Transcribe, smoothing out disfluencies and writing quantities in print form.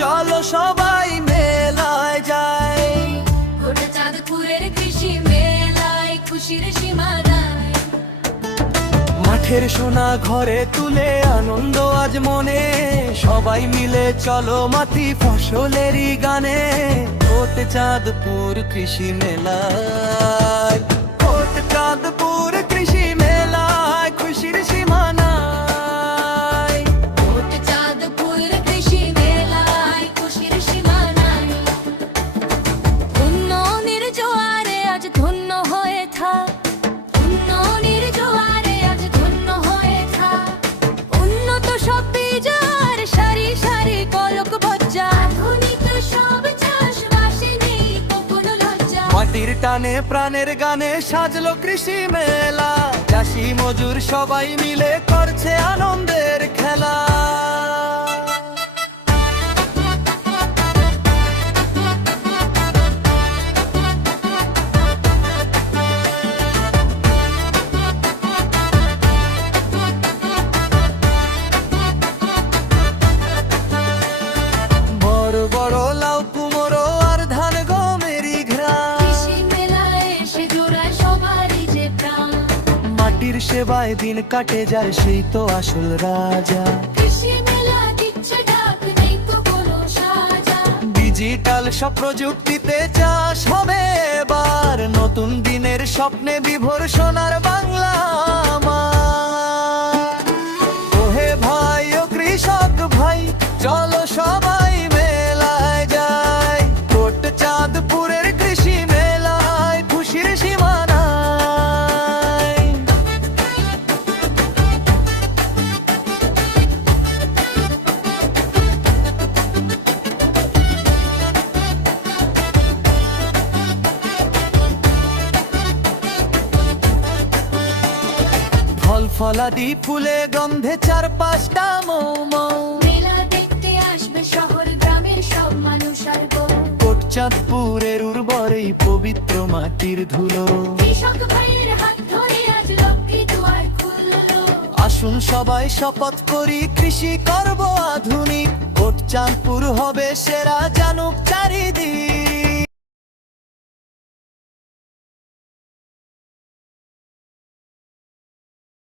চলো সবাই মেলায় যাই। চাঁদপুরের কৃষি মেলায় খুশির সীমা নাই। মাঠের সোনা ঘরে তুলে আনন্দ আজ মনে, সবাই মিলে চলো মাটি ফসলেরই গানে। চাঁদপুর কৃষি মেলায়, চাঁদপুর কৃষি মেলায় খুশির সীমা নাই। চাঁদপুর কৃষি মেলায় খুশির সীমা নাই। উন্নয়নের জোয়ারে আজ ধন্য হয়ে থাক, উন্নয়নের জোয়ারে আজ ধন্য হয়ে থাক। উন্নত সব বীজার সারি সারি কলক বজ্জা, আধুনিক সব চাষবাসে নেই কখনো লজ্জা। মাটির টানে প্রাণের গানে সাজলো কৃষি মেলা, চাষি মজুর সবাই মিলে করছে আনন্দের খেলা। বড় বড় লাউ কুমড়ো আর ধান গমেরই ঘ্রাণ, কৃষি মেলায় এসে জোড়ায় সবারই যে প্রাণ। মাটির সেবায় দিন কাটে যায় সেই তো আসল রাজা। কৃষি মেলা দিচ্ছে ডাক, নেই তো কোনো সাজা। ডিজিটাল সব প্রযুক্তিতে চাষ হবে এবার, নতুন দিনের স্বপ্নে বিভোর সোনার বাংলা আমার। ওহে ভাই ও কৃষক ভাই, চলো সবাই মেলায় যাই। চাঁদপুরের কৃষি মেলায় খুশির সীমা নাই। ফল ফলাদি ফুলে গন্ধে চারপাশটা মৌ মৌ। মেলা দেখতে আসবে শহর গ্রামের সব মানুষ আর গো। চাঁদপুরের উর্বর এই পবিত্র মাটির ধুলো, কৃষক ভাইয়ের হাত ধরে আজ লক্ষ্মী দুয়ার খুললো। আসুন সবাই শপথ করি কৃষি করব আধুনিক। চাঁদপুর হবে সেরা জানুক চারিদিক।